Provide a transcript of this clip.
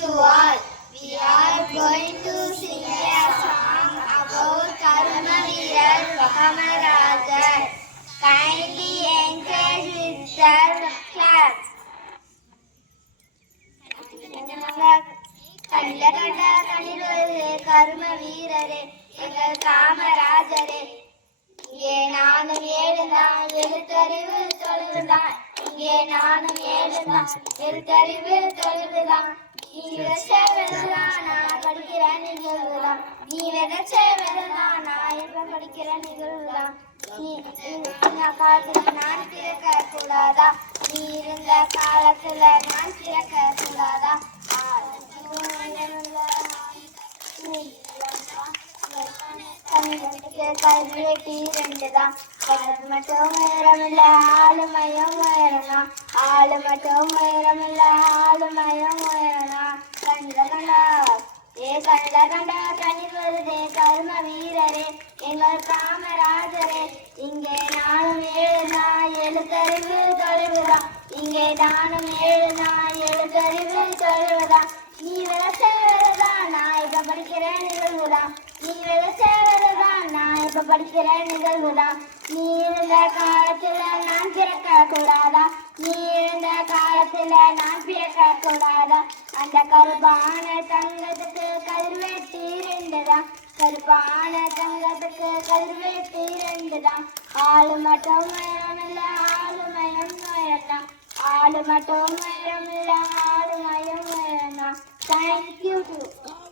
to all. We are going to sing a song about Karmaveerar Vakamarajar. Kindly encourage with the clap. கண்ட கண்ட கண்ணிலே கர்ம வீரரே எங்கள் காமராஜரே இங்கே நானும் ஏழுதான் எழுத்தறிவு தொழுதுதான் இங்கே நானும் ஏழுதான் எழுத்தறிவு தொழுதுதான் நீ விதைச்சவெல்லாம் நான் படிக்கிற நிகழ்வுதான் நீ விதைச்சவெல்லாம் நான் இப்ப படிக்கிற நிகழ்வுதான் நீ காலத்துல நான் பிறக்க கூடாதா நீ இருந்த காலத்துல நான் பிறக்க கூடாதா கல்வெட்டி ரெண்டுதான் கலர் மட்டும் உயரமில்ல ஆளுமையும் உயரனா ஆளு மட்டும் உயரமில்ல ஆளுமையும் உயரனா கண்ட கண்டா ஏ கண்ட கண்டா கண்ணீர் வருதே கர்ம வீரரே எங்கள் காமராஜரே இங்கே நானும் ஏழுதான் எழுத்தறிவு தொலைவுதான் இங்கே நானும் ஏழுதான் எழுத்தறிவு தொலைவுதான் நீ விளைச்சதான் நான் இப்ப படிக்கிற நிகழ்வுதான் நீ விளைச்சதான் நான் இப்ப படிக்கிற நிகழ்வுதான் நீ இருந்த காலத்துல நான் பிறக்க கூடாதா நீ இருந்த காலத்துல நான் பிறக்க கூடாதா அந்த கருப்பான தங்கத்துக்கு கல்வெட்டி ரெண்டுதான் கருப்பான தங்கத்துக்கு கல்வெட்டி ரெண்டுதான் ஆளு மட்டும் உயரமில்ல ஆளுமையும் உயரலாம் ஆளு மட்டும் உயரமில்ல ஆளுமையும் உயரலாம். Thank you.